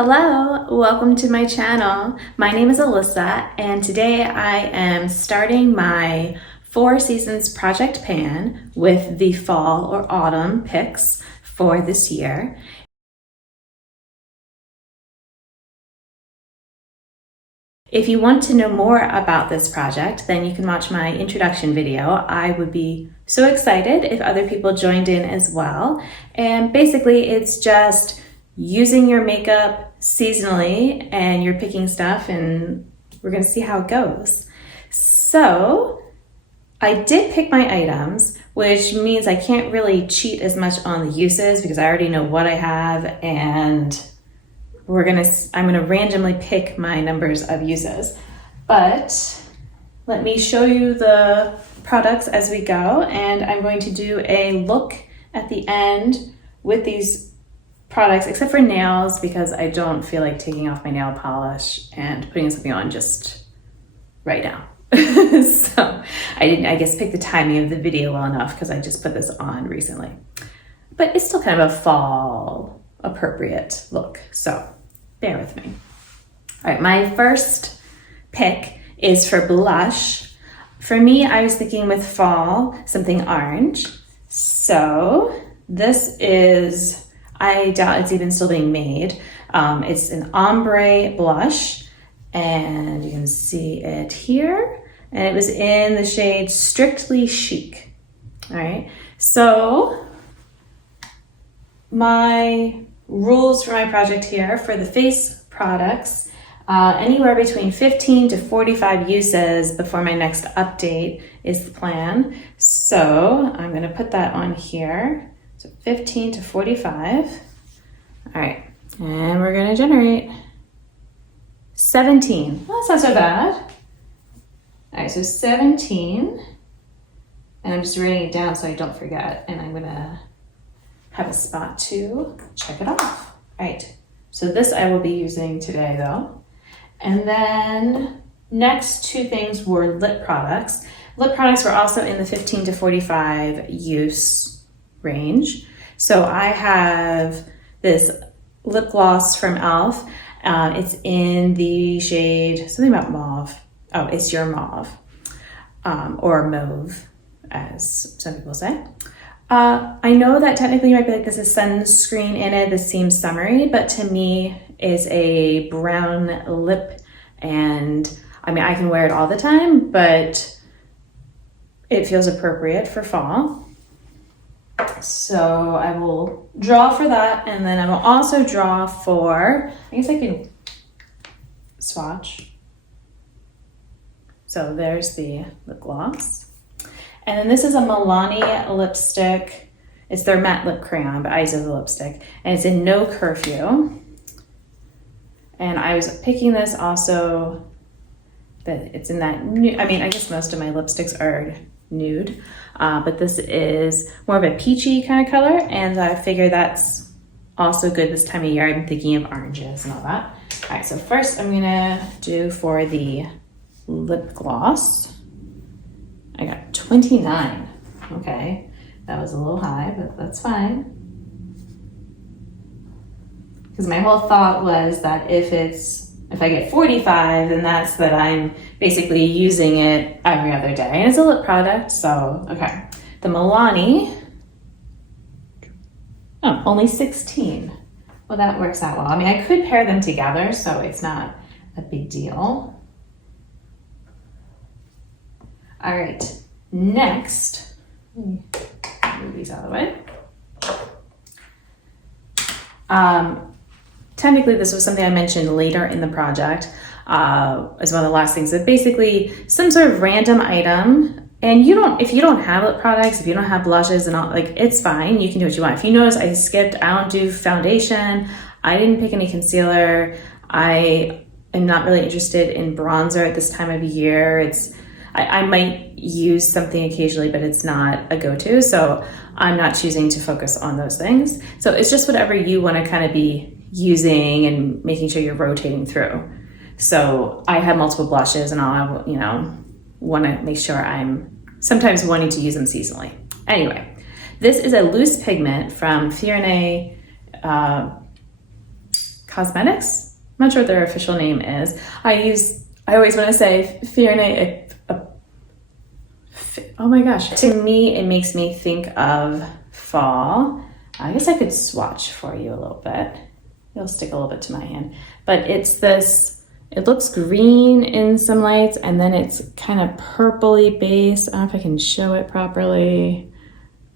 Hello, welcome to my channel. My name is Alyssa and today I am starting my 4 seasons project pan with the fall or autumn picks for this year. If you want to know more about this project, then you can watch my introduction video. I would be so excited if other people joined in as well. And basically it's just using your makeup seasonally and you're picking stuff and we're gonna see how it goes. So I did pick my items, which means I can't really cheat as much on the uses because I already know what I have and I'm gonna randomly pick my numbers of uses. But let me show you the products as we go, and I'm going to do a look at the end with these products, except for nails, because I don't feel like taking off my nail polish and putting something on just right now. So I didn't, I guess, pick the timing of the video well enough because I just put this on recently. But it's still kind of a fall appropriate look, so bear with me. All right, my first pick is for blush. For me, I was thinking with fall, something orange. So this is, I doubt it's even still being made. It's an ombre blush and you can see it here. And it was in the shade Strictly Chic. All right, so my rules for my project here for the face products, anywhere between 15 to 45 uses before my next update is the plan. So I'm gonna put that on here. So 15 to 45. All right, and we're gonna generate 17. Well, that's not so bad. All right, so 17. And I'm just writing it down so I don't forget. And I'm gonna have a spot to check it off. All right, so this I will be using today though. And then next 2 things were lip products. Lip products were also in the 15 to 45 use range. So I have this lip gloss from e.l.f. It's in the shade, something about mauve. Oh, it's your mauve, or mauve, as some people say. I know that technically you might be like, this is sunscreen in it, this seems summery, but to me it's a brown lip, and I mean, I can wear it all the time, but it feels appropriate for fall. So I will draw for that, and then I will also draw for, I guess I can swatch. So there's the lip gloss. And then this is a Milani lipstick. It's their matte lip crayon, but I use it as a lipstick. And it's in No Curfew. And I was picking this also, that it's in that nude, I mean, I guess most of my lipsticks are nude, but this is more of a peachy kind of color. And I figure that's also good this time of year. I'm thinking of oranges and all that. All right, so first I'm gonna do for the lip gloss. I got 29. Okay, that was a little high, but that's fine. Because my whole thought was that if I get 45, then that's that I'm basically using it every other day. And it's a lip product, so okay. The Milani, oh, only 16. Well, that works out well. I mean, I could pair them together, so it's not a big deal. All right, next, move these out of the way. Technically, this was something I mentioned later in the project as one of the last things. That basically some sort of random item, and if you don't have lip products, if you don't have blushes and all, like, it's fine. You can do what you want. If you notice, I skipped. I don't do foundation. I didn't pick any concealer. I am not really interested in bronzer at this time of year. I might use something occasionally, but it's not a go-to. So I'm not choosing to focus on those things. So it's just whatever you want to kind of be using and making sure you're rotating through. So I have multiple blushes and all, want to make sure I'm sometimes wanting to use them seasonally. Anyway, this is a loose pigment from Fiorne Cosmetics. I'm not sure what their official name is. I always want to say oh my gosh. To me, it makes me think of fall. I guess I could swatch for you a little bit. It'll stick a little bit to my hand. But it's this, it looks green in some lights, and then it's kind of purpley base. I don't know if I can show it properly.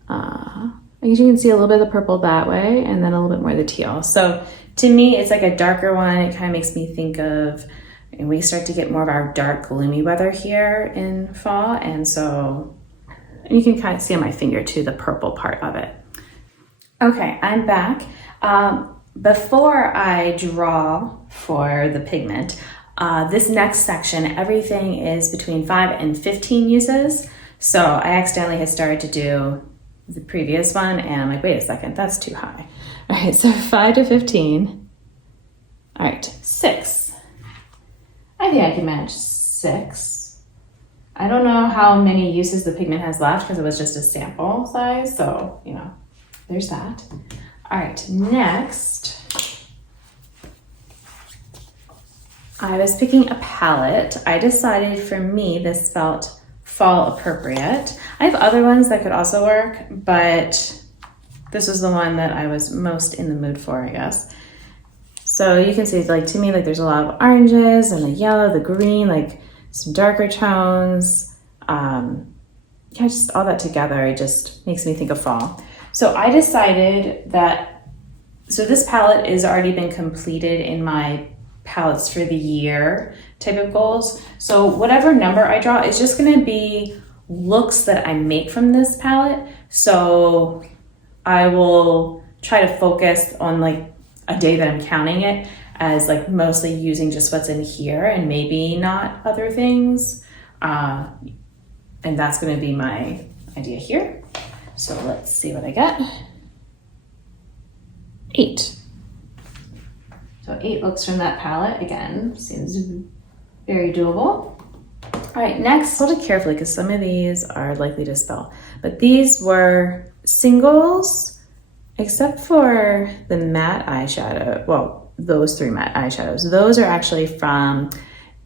I guess you can see a little bit of the purple that way, and then a little bit more of the teal. So to me, it's like a darker one. It kind of makes me think of, and we start to get more of our dark, gloomy weather here in fall. And so you can kind of see on my finger too, the purple part of it. Okay, I'm back. Before I draw for the pigment, this next section, everything is between 5 and 15 uses. So I accidentally had started to do the previous one, and I'm like, wait a second, that's too high. All right, so 5 to 15. All right, 6. I think I can manage 6. I don't know how many uses the pigment has left because it was just a sample size, so, you know, there's that. All right, next, I was picking a palette. I decided for me this felt fall appropriate. I have other ones that could also work, but this was the one that I was most in the mood for, I guess. So you can see, like, to me, like, there's a lot of oranges and the yellow, the green, like some darker tones. Yeah, just all that together, it just makes me think of fall. So I decided that, so this palette has already been completed in my palettes for the year type of goals. So whatever number I draw is just gonna be looks that I make from this palette. So I will try to focus on like a day that I'm counting it as like mostly using just what's in here and maybe not other things. And that's gonna be my idea here. So let's see what I get. 8. So 8 looks from that palette, again, seems very doable. All right, next, hold it carefully because some of these are likely to spill. But these were singles, except for the matte eyeshadow. Well, those 3 matte eyeshadows. Those are actually from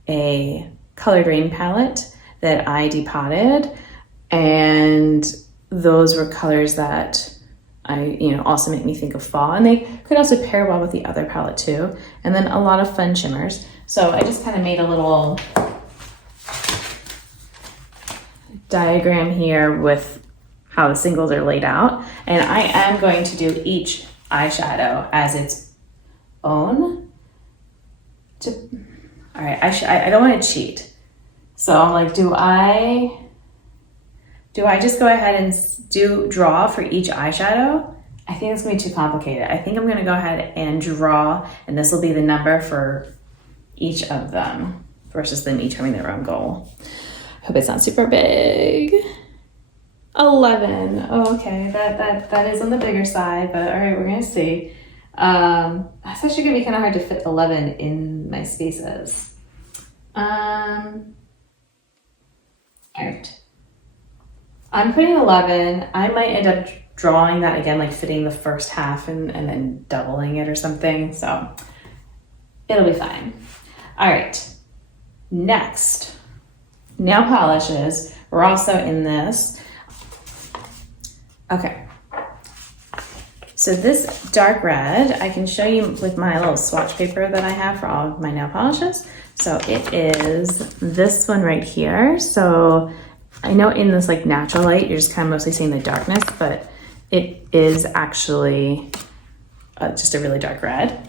a colored rain palette that I depotted. And those were colors that also make me think of fall, and they could also pair well with the other palette too. And then a lot of fun shimmers. So I just kind of made a little diagram here with how the singles are laid out. And I am going to do each eyeshadow as its own. All right, I don't want to cheat. So I'm like, do I just go ahead and draw for each eyeshadow? I think it's gonna be too complicated. I think I'm gonna go ahead and draw, and this will be the number for each of them versus them each having their own goal. Hope it's not super big. 11. Oh, okay, that is on the bigger side, but all right, we're gonna see. It's actually gonna be kind of hard to fit 11 in my spaces. All right. I'm putting 11. I might end up drawing that again, like fitting the first half and then doubling it or something. So it'll be fine. All right. Next, nail polishes. We're also in this. Okay. So this dark red, I can show you with my little swatch paper that I have for all of my nail polishes. So it is this one right here. So I know in this like natural light, you're just kind of mostly seeing the darkness, but it is actually just a really dark red.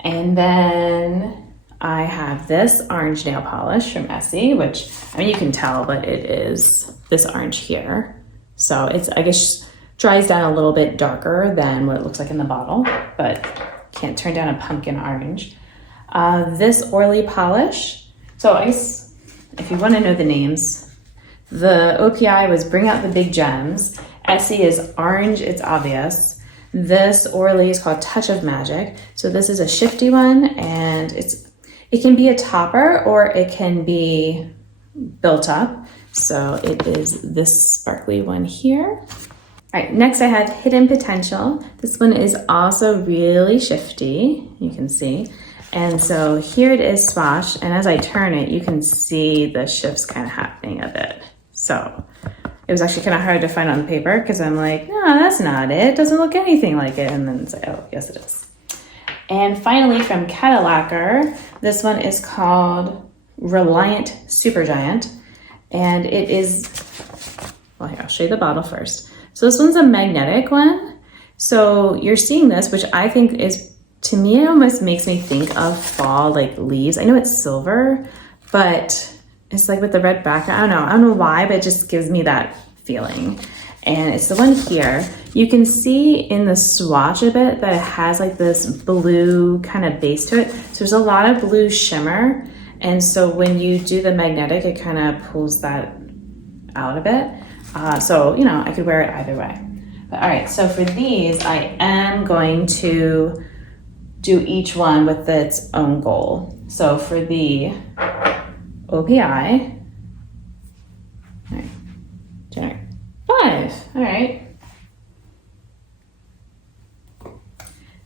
And then I have this orange nail polish from Essie, which, I mean, you can tell, but it is this orange here. So it's, I guess, dries down a little bit darker than what it looks like in the bottle, but can't turn down a pumpkin orange. This oily polish. So I guess if you want to know the names, the OPI was Bring Out the Big Gems. Essie is Orange, It's Obvious. This Orly is called Touch of Magic. So this is a shifty one, and it can be a topper or it can be built up. So it is this sparkly one here. All All right, next I have Hidden Potential. This one is also really shifty, you can see. And so here it is swatched, and as I turn it, you can see the shifts kind of happening a bit. So it was actually kind of hard to find on the paper because I'm like, no, that's not it. It doesn't look anything like it. And then it's like, oh, yes, it is. And finally from Cadillacer, this one is called Reliant Supergiant. And it is, well, here, I'll show you the bottle first. So this one's a magnetic one. So you're seeing this, which I think is, to me, it almost makes me think of fall, like leaves. I know it's silver, but it's like with the red background. I don't know why, but it just gives me that feeling. And it's the one here. You can see in the swatch a bit that it has like this blue kind of base to it. So there's a lot of blue shimmer. And so when you do the magnetic, it kind of pulls that out a bit. So, you know, I could wear it either way. But all right, so for these, I am going to do each one with its own goal. So for the OPI, all right, generate 5, all right.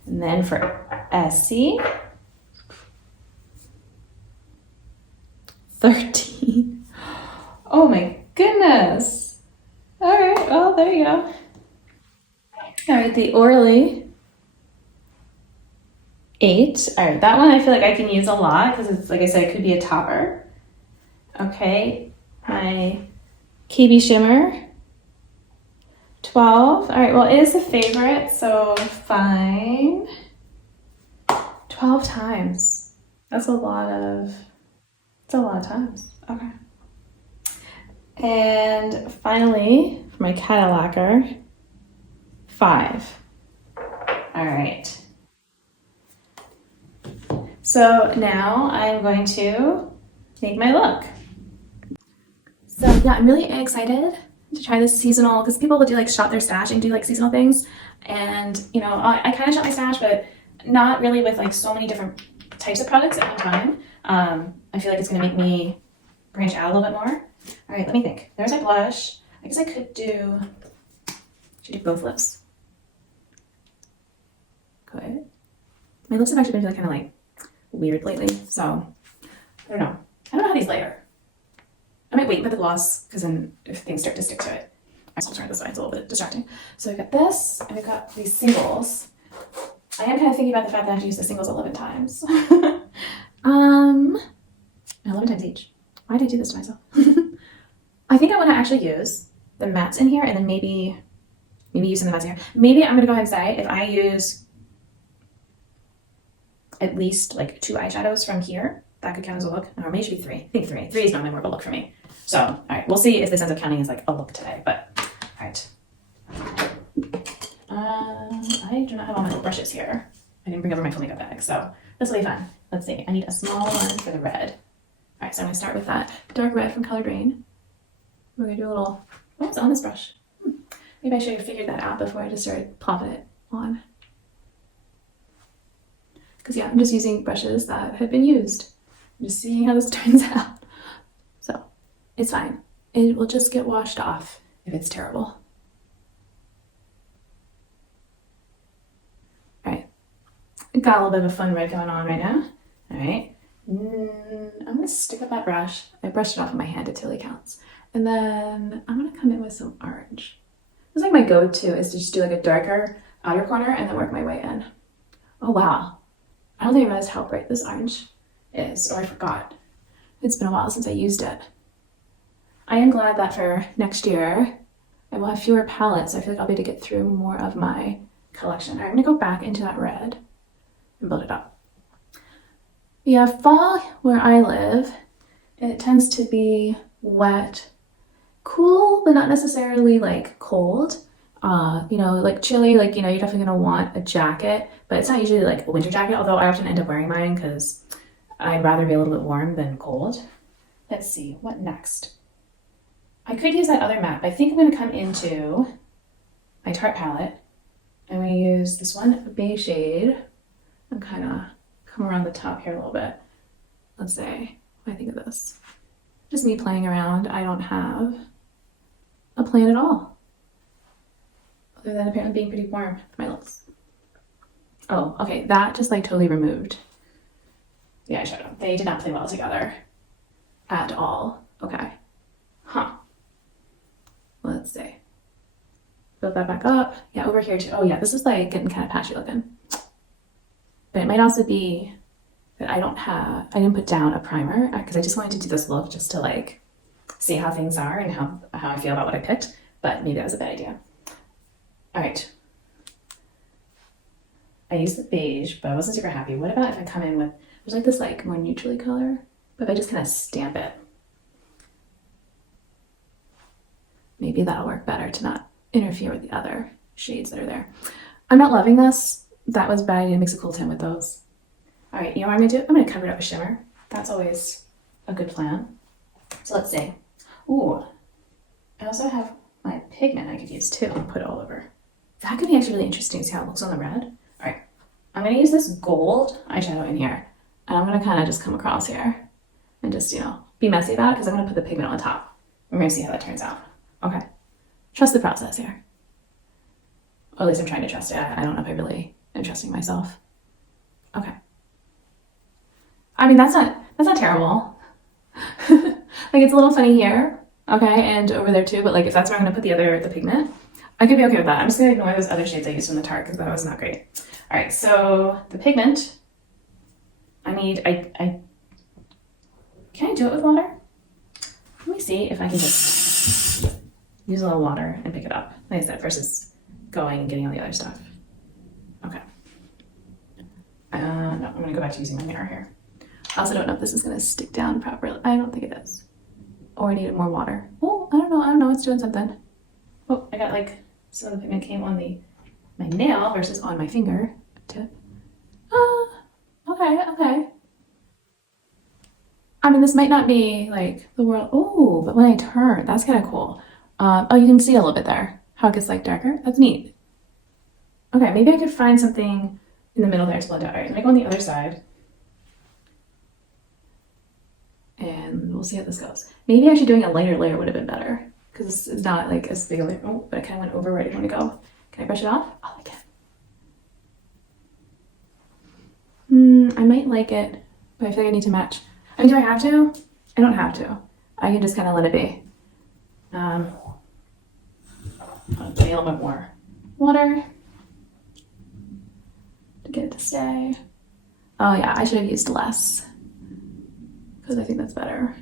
And then for Essie, 13. Oh my goodness. All right, well, there you go. All right, the Orly, 8. All right, that one I feel like I can use a lot because it's, like I said, it could be a topper. Okay, my KB Shimmer, 12. All right, well, it is a favorite, so fine. 12 times. That's a lot of times. Okay. And finally, for my Cadillacer, 5. All right. So now I'm going to make my look. So yeah, I'm really excited to try this seasonal, because people will do like shop their stash and do like seasonal things. And you know, I kind of shop my stash, but not really with like so many different types of products at one time. I feel like it's gonna make me branch out a little bit more. All right, let me think. There's my blush. I guess I should do both lips. Good. My lips have actually been feeling kind of like weird lately, so I don't know. I don't know how these layer. I might wait and put the gloss, because then if things start to stick to it. I'll turn it this way, it's a little bit distracting. So I've got this, and I've got these singles. I am kind of thinking about the fact that I have to use the singles 11 times. 11 times each. Why did I do this to myself? I think I want to actually use the mattes in here, and then maybe use some of the mattes here. Maybe I'm going to go ahead and say, if I use at least like 2 eyeshadows from here, that could count as a look. Or maybe it should be 3. I think 3. 3 is normally more of a look for me. So, all right, we'll see if this ends up counting as like a look today, but all right. I do not have all my brushes here. I didn't bring over my full makeup bag, so this will be fun. Let's see, I need a small one for the red. All right, so I'm gonna start with that dark red from Color Drain. We're gonna do a little, what's on this brush? Maybe I should have figured that out before I just started plopping it on. Because yeah, I'm just using brushes that have been used. I'm just seeing how this turns out. So it's fine. It will just get washed off if it's terrible. All right, got a little bit of a fun red going on right now. All right, I'm gonna stick up that brush. I brushed it off with my hand, it totally counts. And then I'm gonna come in with some orange. It's like my go-to is to just do like a darker outer corner and then work my way in. Oh wow, I don't think I realized how bright this orange is, or I forgot. It's been a while since I used it. I am glad that for next year, I will have fewer palettes. I feel like I'll be able to get through more of my collection. All right, I'm gonna go back into that red and build it up. Yeah, fall where I live, it tends to be wet, cool, but not necessarily like cold. You know, like chilly, like, you know, you're definitely gonna want a jacket, but it's not usually like a winter jacket, although I often end up wearing mine because I'd rather be a little bit warm than cold. Let's see, what next? I could use that other matte, but I think I'm gonna come into my Tarte palette. I'm gonna use this one beige shade and kind of come around the top here a little bit. Let's say, what do I think of this? Just me playing around. I don't have a plan at all. other than apparently being pretty warm for my lips. Oh, okay, that just like totally removed the eyeshadow. They did not play well together at all. Okay. Huh. Let's see. Build that back up. Yeah, over here too. Oh yeah, this is like getting kind of patchy looking. But it might also be that I didn't put down a primer because I just wanted to do this look just to like see how things are and how I feel about what I picked. But maybe that was a bad idea. All right. I used the beige, but I wasn't super happy. What about if I come in with, there's like this like more neutrally color, but if I just kind of stamp it, maybe that'll work better to not interfere with the other shades that are there. I'm not loving this. That was a bad idea to mix a cool tint with those. All right, you know what I'm gonna do? I'm gonna cover it up with shimmer. That's always a good plan. So let's see. Ooh, I also have my pigment I could use too and put it all over. That could be actually really interesting, see how it looks on the red. All right, I'm gonna use this gold eyeshadow in here, and I'm gonna kind of just come across here and just, you know, be messy about it because I'm gonna put the pigment on top. We're gonna see how that turns out. Okay, trust the process here. Or at least I'm trying to trust it. I don't know if I really am trusting myself. Okay. I mean, that's not terrible. Like, it's a little funny here, okay, and over there too, but like if that's where I'm gonna put the pigment, I could be okay with that. I'm just gonna ignore those other shades I used from the Tarte because that was not great. All right, so the pigment, can I do it with water? Let me see if I can just use a little water and pick it up, like I said, versus going and getting all the other stuff. Okay. No, I'm gonna go back to using my mirror here. I also don't know if this is gonna stick down properly. I don't think it is. Or I needed more water. Oh, I don't know, it's doing something. Oh, I got like, some of the pigment came on my nail versus on my finger tip. Okay. I mean, this might not be like the world. Oh, but when I turn, that's kind of cool. Oh, you can see a little bit there, how it gets like darker. That's neat. Okay, maybe I could find something in the middle there to blend out. All right, let me go on the other side. And we'll see how this goes. Maybe actually doing a lighter layer would have been better because it's not like as big a layer. Oh, but I kind of went over where I didn't want to go. Can I brush it off? Oh, I can. I might like it, but I feel like I need to match. I mean, do I have to? I don't have to. I can just kind of let it be. I'll put a little bit more water to get it to stay. Oh yeah, I should have used less because I think that's better.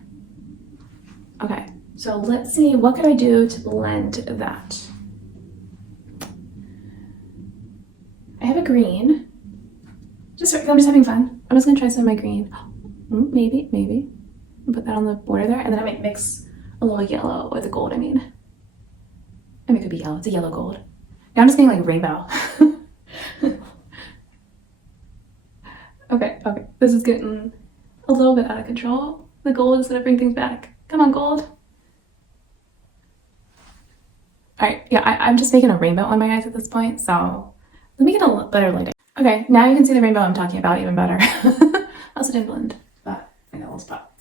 Okay, so let's see, what could I do to blend that? I have a green. I'm just having fun. I'm just gonna try some of my green. Maybe. Put that on the border there, and then I might mix a little yellow with the gold, I mean it could be yellow. It's a yellow gold. Now I'm just getting like rainbow. Okay. This is getting a little bit out of control. The gold is gonna bring things back. Come on, gold. All right, yeah, I'm just making a rainbow on my eyes at this point, so let me get a better lighting. Okay, now you can see the rainbow I'm talking about even better. Also didn't blend, but I got a little spot.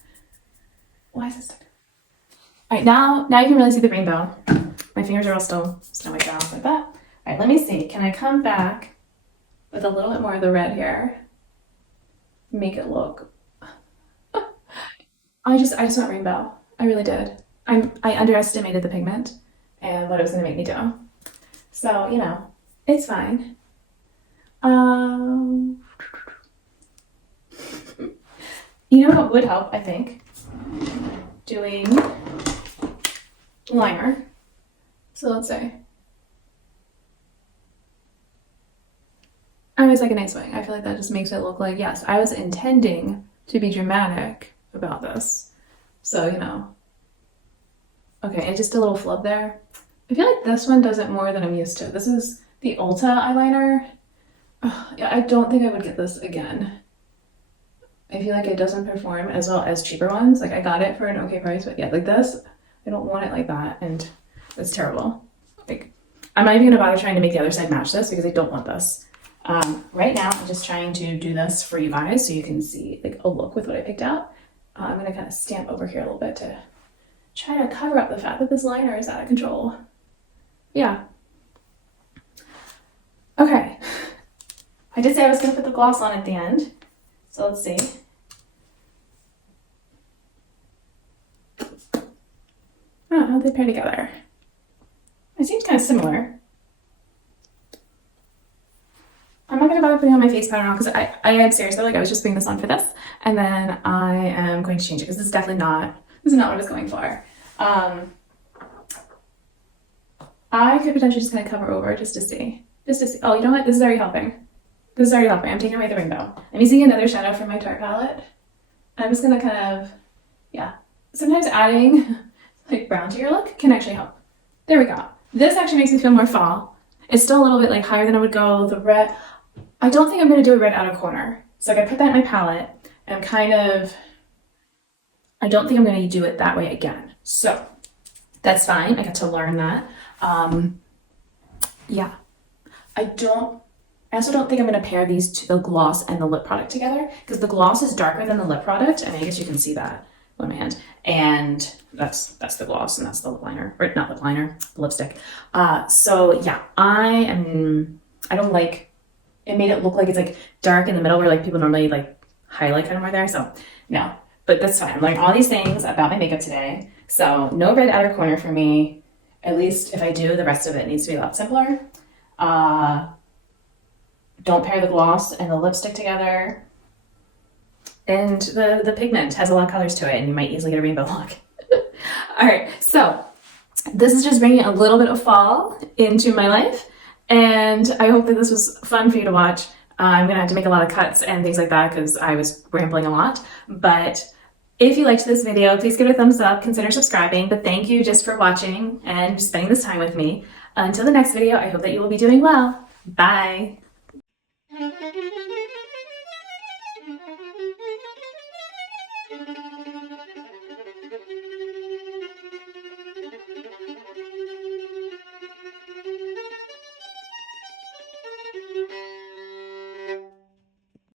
Why is this stuck? All right, now you can really see the rainbow. My fingers are all still snowing down like that. All right, let me see. Can I come back with a little bit more of the red here? Make it look. I just want rainbow. I really did. I underestimated the pigment and what it was gonna make me do. So, you know, it's fine. You know what would help, I think? Doing liner. So let's say I always like a nice wing. I feel like that just makes it look like, yes, I was intending to be dramatic about this. So, you know. Okay, and just a little flub there. I feel like this one does it more than I'm used to. This is the Ulta eyeliner. Yeah, I don't think I would get this again. I feel like it doesn't perform as well as cheaper ones. Like, I got it for an okay price, but yeah, like this, I don't want it like that, and it's terrible. Like, I'm not even gonna bother trying to make the other side match this because I don't want this. Right now, I'm just trying to do this for you guys so you can see like a look with what I picked out. I'm gonna kind of stamp over here a little bit to try to cover up the fact that this liner is out of control. Yeah. Okay, I did say I was going to put the gloss on at the end, so let's see. Oh, how'd they pair together? It seems kind of similar. I'm not going to bother putting on my face powder now because I am serious though, like I was just putting this on for this, and then I am going to change it because this is definitely not, this is not what I was going for. I could potentially just kind of cover over just to see. Oh, you know what? This is already helping. This is already helping. I'm taking away the rainbow. I'm using another shadow from my Tarte palette. I'm just gonna kind of, yeah. Sometimes adding like brown to your look can actually help. There we go. This actually makes me feel more fall. It's still a little bit like higher than I would go. The red, I don't think I'm gonna do a red outer corner. So like I put that in my palette and kind of, I don't think I'm gonna do it that way again. So that's fine. I got to learn that. Yeah. I also don't think I'm going to pair these to the gloss and the lip product together because the gloss is darker than the lip product. I mean, I guess you can see that on my hand. And that's the gloss and that's the lip liner, or not lip liner, the lipstick. So yeah, I don't like, it made it look like it's like dark in the middle where like people normally like highlight kind of more there. So no, but that's fine. I'm learning all these things about my makeup today. So no red outer corner for me. At least if I do, the rest of it needs to be a lot simpler. Don't pair the gloss and the lipstick together. And the pigment has a lot of colors to it and you might easily get a rainbow look. All right, so this is just bringing a little bit of fall into my life. And I hope that this was fun for you to watch. I'm gonna have to make a lot of cuts and things like that because I was rambling a lot. But if you liked this video, please give it a thumbs up, consider subscribing, but thank you just for watching and spending this time with me. Until the next video, I hope that you will be doing well. Bye.